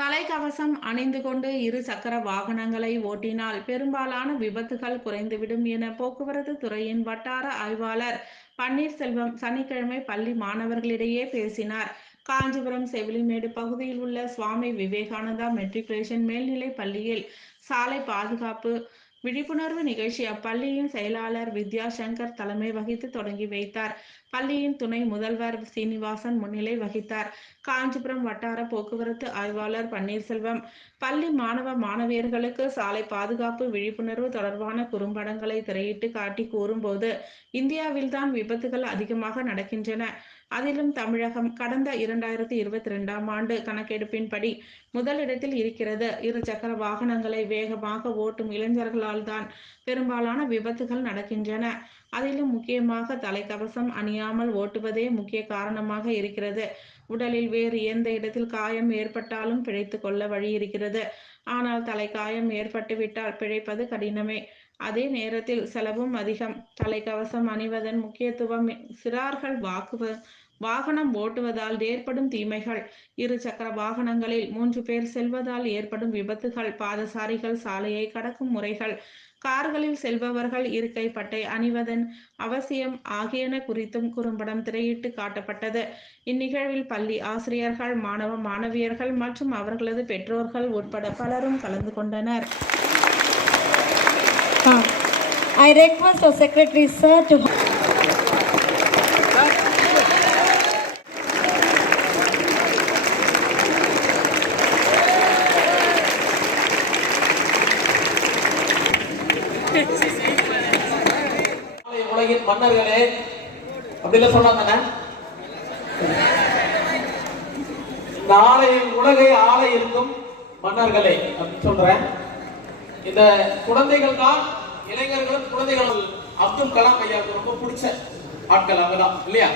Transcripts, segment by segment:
தலைக்கவசம் அணிந்து கொண்டு இரு சக்கர வாகனங்களை ஓட்டினால் பெரும்பாலான விபத்துகள் குறைந்துவிடும் என போக்குவரத்து துறையின் வட்டார ஆய்வாளர் பன்னீர்செல்வம் சனிக்கிழமை பள்ளி மாணவர்களிடையே பேசினார். காஞ்சிபுரம் செவிலிமேடு பகுதியில் உள்ள சுவாமி விவேகானந்தா மெட்ரிகுலேஷன் மேல்நிலை பள்ளியில் சாலை பாதுகாப்பு விழிப்புணர்வு நிகழ்ச்சி அப்பள்ளியின் செயலாளர் வித்யாசங்கர் தலைமை வகித்து தொடங்கி வைத்தார். பள்ளியின் துணை முதல்வர் சீனிவாசன் முன்னிலை வகித்தார். காஞ்சிபுரம் வட்டார போக்குவரத்து ஆய்வாளர் பன்னீர்செல்வம் பள்ளி மாணவ மாணவியர்களுக்கு சாலை பாதுகாப்பு விழிப்புணர்வு தொடர்பான குறும்படங்களை திரையிட்டு காட்டி கூறும்போது, இந்தியாவில்தான் விபத்துகள் அதிகமாக நடக்கின்றன, அதிலும் தமிழகம் கடந்த 2022ஆம் ஆண்டு கணக்கெடுப்பின்படி முதலிடத்தில் இருக்கிறது. இரு சக்கர வாகனங்களை வேகமாக ஓட்டும் இளைஞர்களால் தான் பெரும்பாலான விபத்துகள் நடக்கின்றன. அதிலும் முக்கியமாக தலைக்கவசம் அணியாமல் ஓட்டுவதே முக்கிய காரணமாக இருக்கிறது. உடலில் வேறு எந்த இடத்தில் காயம் ஏற்பட்டாலும் பிழைத்துக் கொள்ள வழி இருக்கிறது. ஆனால் தலைக்காயம் ஏற்பட்டுவிட்டால் பிழைப்பது கடினமே. அதே நேரத்தில் செலவும் அதிகம். தலைக்கவசம் அணிவதன் முக்கியத்துவம் சிறார்கள் வாகனம் ஓட்டுவதால் ஏற்படும் தீமைகள், இரு சக்கர வாகனங்களில் 3 பேர் செல்வதால் ஏற்படும் விபத்துகள், பாதசாரிகள் சாலையை கடக்கும் முறைகள், கார்களில் செல்பவர்கள் இருக்கை பட்டை அணிவதன் அவசியம் ஆகியன குறித்தும் குறும்படம் திரையிட்டு காட்டப்பட்டது. இந்நிகழ்வில் பள்ளி ஆசிரியர்கள், மாணவ மாணவியர்கள் மற்றும் அவர்களது பெற்றோர்கள் உட்பட பலரும் கலந்து கொண்டனர். I request our secretary sir to உலகின் மன்னர்களே அப்படிலாம் சொன்னாங்க. நாளை உலகை ஆள இருக்கும் மன்னர்களே அப்படின்னு சொல்றேன். இந்த குழந்தைகள் தான் இளைஞர்களும் குழந்தைகளும் அப்துல் கலாம் ஐயாவுக்கு ரொம்ப பிடிச்ச ஆட்கள் அவங்க தான் இல்லையா?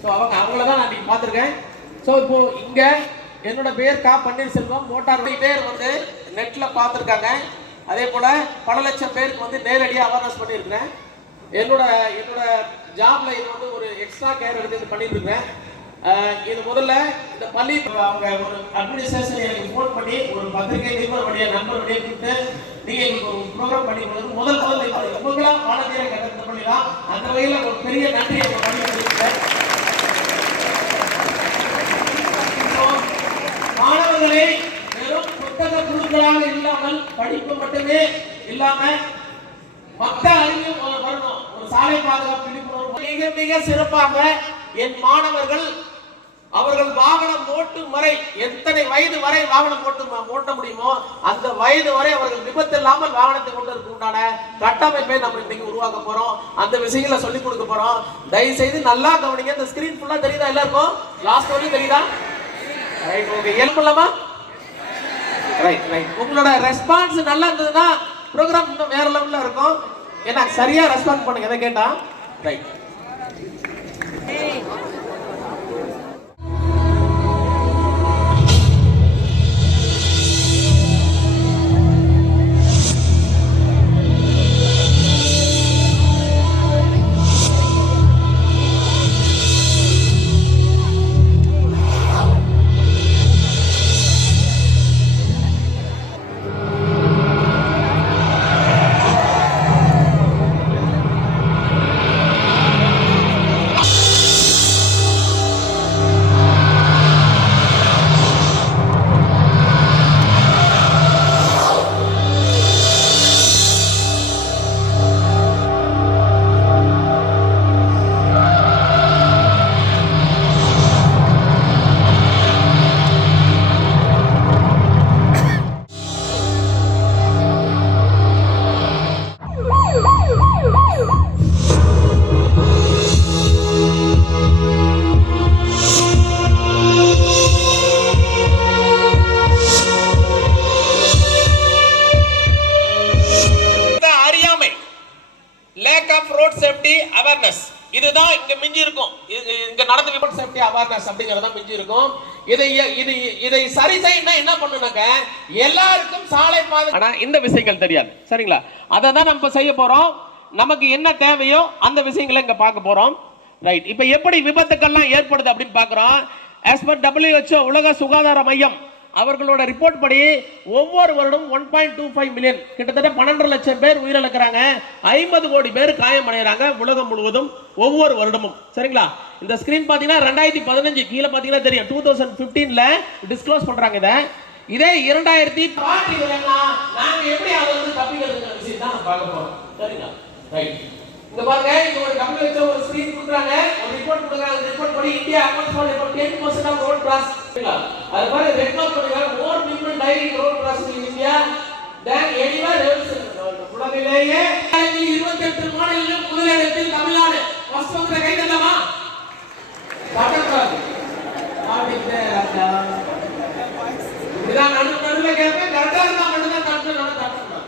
ஸோ அவங்கள தான் நான் பார்த்துருக்கேன். ஸோ இப்போ இங்க என்னோட பேர் கா பன்னீர்செல்வம். மோட்டார் பேர் வந்து நெட்ல பார்த்துருக்காங்க. அதே போல பல லட்சம் பேருக்கு வந்து நேரடியாக அவேர்னஸ் பண்ணியிருக்கிறேன். என்னோட ஜாப்ல இது வந்து ஒரு எக்ஸ்ட்ரா கேர் எடுத்து இது பண்ணிட்டு இருக்கேன். இது முதல்ல இந்த பள்ளி அவங்க ஒரு அட்மினிஸ்ட்ரேஷன் எனக்கு ஃபோன் பண்ணி ஒரு பத்திரிகை நிருபர் வழியா நண்பர் வழியா கூப்பிட்டு நீங்க எங்களுக்கு ஒரு ப்ரோக்ராம் பண்ணி கொடுத்து முதல் இவங்களா வானதியரை கட்டணத்தை பண்ணிடலாம். அந்த வகையில் ஒரு பெரிய நன்றி பண்ணி கொடுத்துருக்கேன். மாணவர்களே வெறும் புத்தக குழுக்களாக இல்லாமல் படிப்பு மட்டுமே இல்லாம மற்ற அறிவு வரணும். ஒரு சாலை பாதுகாப்பு விழிப்புணர்வு மிக மிக சிறப்பாக என் மாணவர்கள் அவர்கள் வாகனம் ஓட்டும் வரை எத்தனை வயது வரை வாகனம் ஓட்ட முடியுமோ அந்த வயது வரை அவர்கள் விபத்து இல்லாமல் வாகனத்தை கொண்டு உண்டான கட்டமைப்பை நம்ம இன்னைக்கு உருவாக்க போறோம். அந்த விஷயங்களை சொல்லிக் கொடுக்க போறோம். தயவு செய்து நல்லா கவனிங்க. இந்த ஸ்கிரீன் ஃபுல்லா தெரியுதா? எல்லாருக்கும் லாஸ்ட் வரையும் தெரியுதா? Right, okay. எழுப்பலாமா? Right right. உங்களோட ரெஸ்பான்ஸ் நல்லா இருந்ததுன்னா ப்ரோக்ராம் இன்னும் வேற லெவல்ல இருக்கும். ஏன்னா சரியா ரெஸ்பான்ஸ் பண்ணுங்க. எதை கேட்டா ரைட். இதுதான் இங்க மிஞ்சி இருக்கும். இங்க நடந்த விபத்து சேஃப்டி அவேர்னஸ் அப்படிங்கறத மிஞ்சி இருக்கும். இதை சரி செய்யணும். என்ன பண்ணுனாக்க எல்லாருக்கும் சாலை பாதுகாப்பு, ஆனா இந்த விஷயங்கள் தெரியாது. சரிங்களா? அதை தான் நம்ம செய்ய போறோம். நமக்கு என்ன தேவையோ அந்த விஷயங்களை இங்க பார்க்க போறோம். ரைட். இப்போ எப்படி விபத்துக்கள்லாம் ஏற்படுது அப்படின்னு பார்க்குறோம். as per WHO உலக சுகாதார மையம் அவர்களோட ரிப்போர்ட் படி ஒவ்வொரு வருடம் 1.25 மில்லியன் கிட்டத்தட்ட 12 லட்சம் பேர் உயிரிழக்கிறாங்க, 50 கோடி பேர் காயமடைகிறாங்க உலகம் முழுவதும் ஒவ்வொரு வருடமும். சரிங்களா? இந்த ஸ்கிரீன் பாத்தீங்கன்னா 2015 கீழே பாத்தீங்கன்னா தெரியும், 2015ல டிஸ்க்ளோஸ் பண்றாங்க. இதே 2000 நாங்க எப்படி அதை வந்து தப்பிக்கிறதுங்கிற விஷயம் தான் பார்க்க போறோம். சரிங்களா? ரைட். இங்க பாருங்க, இங்க ஒரு WHO ஒரு ஸ்கிரீன் கொடுக்குறாங்க, ஒரு ரிப்போர்ட் கொடுக்குறாங்க. ரிப்போர்ட் படி India accounts for about 10% of road cross. சரிங்களா? அது பாருங்க ரெக்கார்ட் பண்ணுங்க, more people die in road crossing in India than anywhere else. உலகிலேயே 28 மாநிலங்களில் முதலிடத்தில் தமிழ்நாடு. ஃபர்ஸ்ட் வந்து கை தட்டலாமா? தட்டக்கூடாது. ஆடிட்டே ராஜா. இதான் நடுவுல கேட்பேன், கரெக்டா இருந்தா மட்டும் தான் தட்டணும், தட்டக்கூடாது.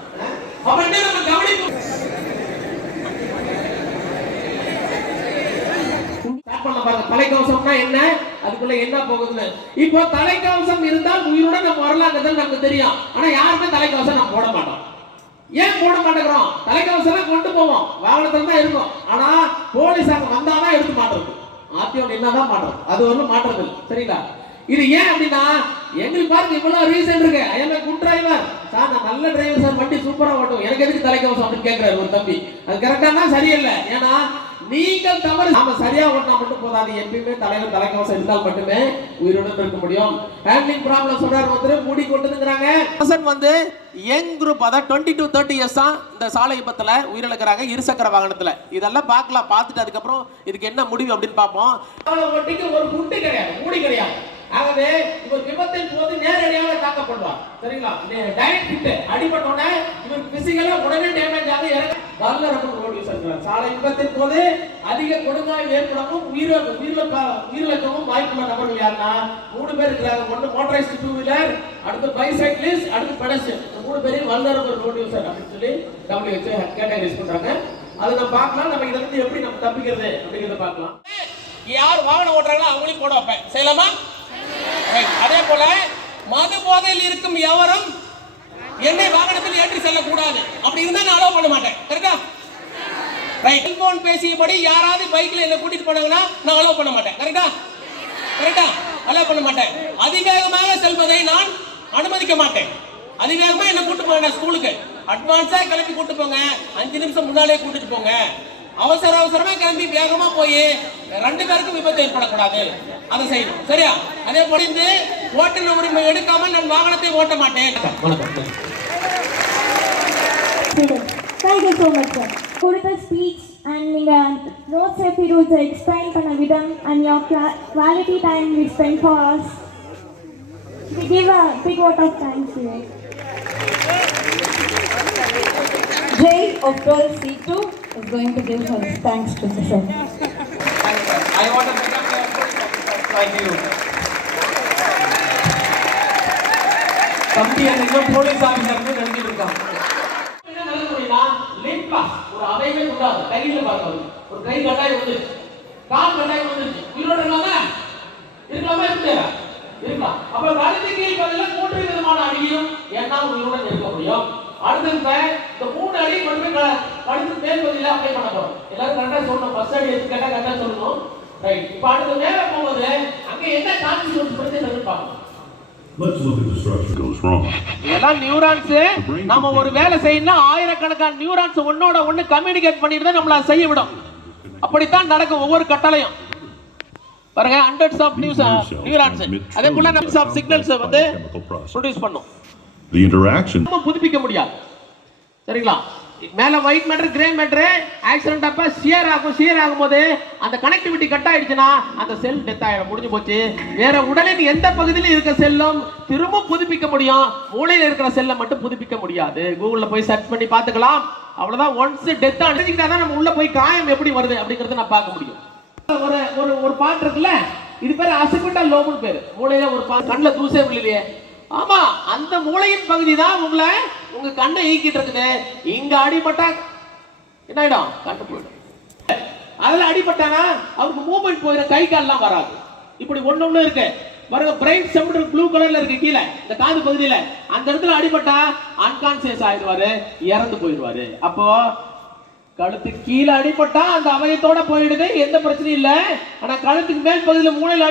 அப்ப என்ன நம்ம கவனிப்போம். தலைக்கவசம்னா என்ன, அதுக்குள்ள என்ன போகுதுன்னு. இப்போ தலைக்கவசம் இருந்தால் உயிருடன் நம்ம வரலாங்கிறது நமக்கு தெரியும். ஆனா யாருமே தலைக்கவசம் நம்ம போட மாட்டோம். ஏன் போட மாட்டேங்கிறோம்? தலைக்கவசம் கொண்டு போவோம், வாகனத்துல தான் இருக்கும். ஆனா போலீஸ் அங்க வந்தாதான் எடுத்து மாட்டுறது, ஆத்தியம் என்னதான் மாட்டுறது, அது ஒன்றும் மாட்டுறது இல்லை. சரிங்களா? இது ஏன் அப்படின்னா எங்களுக்கு பாருங்க இவ்வளவு ரீசன் இருக்கு. I am good driver sir, நான் நல்ல டிரைவர் சார், வண்டி சூப்பரா ஓட்டும், எனக்கு எதுக்கு தலைக்கவசம் அப்படின்னு கேட்கிறாரு ஒரு தம்பி. அது கரெக்டானா சரியில்லை. ஏன்னா நீங்கள் தவறு, நாம சரியா ஓட்டினா மட்டும் போதாது. எப்பயுமே தலைக்கவசம் இருந்தால் மட்டுமே உயிருடன் இருக்க முடியும். ஹேண்ட்லிங் ப்ராப்ளம் சொல்றாரு ஒருத்தர், மூடி கொண்டுங்கிறாங்க. வந்து யங் குரூப், அதாவது 20 to 30 இயர்ஸ் தான் இந்த சாலை விபத்துல உயிரிழக்கிறாங்க இருசக்கர வாகனத்துல. இதெல்லாம் பார்க்கலாம், பார்த்துட்டு அதுக்கப்புறம் இதுக்கு என்ன முடிவு அப்படின்னு பார்ப்போம். ஓட்டிக்கு ஒரு குண்டு கிடையாது, மூடி கிடையாது. ஆகவே இவர் விபத்தின் போது நேரடியாக தாக்கப்படுவார். சரிங்களா? டைரக்ட் ஹிட் அடிபட்டோன்னே இவர் பிசிக்கலா உடனே டேமேஜ் ஆகி இறங்க வல்லரப்பு ரோட் யூஸ் பண்றார். சாலை விபத்தின் போது அதிக கொடுங்காயம் ஏற்படவும் உயிரிழக்கவும் வாய்ப்புள்ள நபர்கள் யாருன்னா 3 பேர் இருக்கிறாங்க. ஒன்னு மோட்டரைஸ்ட் 2 வீலர், அடுத்து பைசைக்கிளிஸ்ட், அடுத்து பெடஸ்ட்ரியன். 3 பேரையும் வல்லரப்பு ரோட் யூசர் அப்படின்னு சொல்லி WHO கேட்டகரைஸ் பண்றாங்க. அதை நம்ம பார்க்கலாம். நம்ம இதுல இருந்து எப்படி நம்ம தப்பிக்கிறது அப்படிங்கறத பார்க்கலாம். யார் வாகனம் ஓட்டுறாங்களோ அவங்களையும் போட வைப்பேன். செய்யலாமா? அதே போல மது போதையில் இருக்கும் எவரும் என்னை வாகனத்தில் ஏற்றி செல்லக்கூடாது. அப்படி இருந்தா நான் அலோவ் பண்ண மாட்டேன். கரெக்டா? ரைட். செல்போன் பேசியபடி யாராவது பைக்ல என்ன கூட்டிட்டு போனாங்கன்னா நான் அலோவ் பண்ண மாட்டேன். கரெக்டா? கரெக்டா? அலோவ் பண்ண மாட்டேன். அதிவேகமாக செல்வதை நான் அனுமதிக்க மாட்டேன். அதிவேகமா என்ன கூட்டு போங்க ஸ்கூலுக்கு, அட்வான்ஸா கிளம்பி கூட்டு போங்க, 5 நிமிஷம் முன்னாலே கூட்டிட்டு போங்க. அவசரமா கிளம்பி வேகமா போய் 2 பேருக்கும் விபத்து ஏற்படக்கூடாது, அதை செய்யணும். சரியா? அதே போல இந்த ஓட்டுநர் உரிமை எடுக்காம நான் வாகனத்தை ஓட்ட மாட்டேன். Thank you so much, sir. கொடுத்த ஸ்பீச் அண்ட் நீங்க ரோட் சேஃப்டி ரூல்ஸ் எக்ஸ்பிளைன் பண்ண விதம் and your quality time we spent for us, we give a big vote of thanks to you. Jay of 12C2 is going to give her thanks to the sir. I want to pick up your thank you. தம்பி என்ன police ஆபீசருக்கு நினைச்சிட்டு இருக்காங்க. என்ன நடக்க முடியும்னா லிம்பா ஒரு அவைவே கூடாது. கையில பாருங்க, ஒரு கை கட்டாய் வந்து, கால் கட்டாய் வந்து, உயிரோட இருக்கலாமா? இருக்கலாம். அப்ப வலது கீழ் பதில 3 விதமான அடியும் என்னால் உயிருடன் இருக்க முடியும். அடுத்து இந்த 3 அடி மட்டும் அடுத்து மேல் பகுதியில அப்ளை பண்ண போறோம். எல்லாரும் கரெக்டா சொல்லணும். ஃபர்ஸ்ட் அடி எது கேட்டா கரெக்டா சொல்லணும். ரைட். இப்போ அடுத்து மேல போகும்போது அங்க என்ன கான்ஸ்டிட்யூஷன் பிரச்சனை இருப்பாங்க. Let's look at the structure goes wrong. இதெல்லாம் நியூரான்ஸ். நாம ஒரு வேலை செய்யணும்னா ஆயிரக்கணக்கான நியூரான்ஸ் ஒண்ணோட ஒண்ணு கம்யூனிகேட் பண்ணிட்டு தான் நம்மள செய்ய விடும். அப்படித்தான் நடக்கும் ஒவ்வொரு கட்டளையும். பாருங்க, hundreds of neurons. அதே போல hundreds of signals வந்து ப்ரொடியூஸ் பண்ணும். The interaction புதுப்பிக்க முடியாது. சரிங்களா? மேல white matter grey matter accident அப்ப ஷியர் ஆகும்போது அந்த கனெக்டிவிட்டி கட் ஆயிடுச்சுன்னா அந்த செல் டெத் ஆயிடும், முடிஞ்சு போச்சு. வேற உடலின் எந்த பகுதியில இருக்க செல்லும் திரும்ப புதுப்பிக்க முடியும், மூளையில இருக்கிற செல்லை மட்டும் புதுப்பிக்க முடியாது. கூகுள்ல போய் சர்ச் பண்ணி பார்த்துக்கலாம். அவ்வளவுதான். ஒன்ஸ் டெத் ஆனதுதான் நம்ம உள்ள போய் காயம் எப்படி வருது அப்படிங்கறத நான் பார்க்க முடியும். ஒரு பாட்டு இருக்குல்ல, இது பேரு அசிபிட்டல் லோப்னு பேரு. மூளையில ஒரு கண்ணுல தூசே விழலையே, ஆமா அந்த மூளையின் பகுதி தான் உங்க கண்ணை ஈக்கிட்டு இருக்குது. இங்க அடிபட்டா என்ன ஆயிடும்? கண்ணு போயிடும். அதுல அடிபட்டானா அவருக்கு மூவ்மெண்ட் போயிடும், கை கால்லாம் வராது. இப்படி ஒண்ணு இருக்கு பாருங்க. பிரைன் செம்பு ப்ளூ கலர்ல இருக்கு கீழே இந்த காது பகுதியில. அந்த இடத்துல அடிபட்டா அன்கான்சியஸ் ஆயிடுவாரு, இறந்து போயிடுவாரு. அப்போ கழுத்து கீழே அடிபட்டா அந்த அவயத்தோட போயிடுது, எந்த பிரச்சனையும் இல்லை. ஆனா கழுத்துக்கு மேல் பகுதியில மூளையில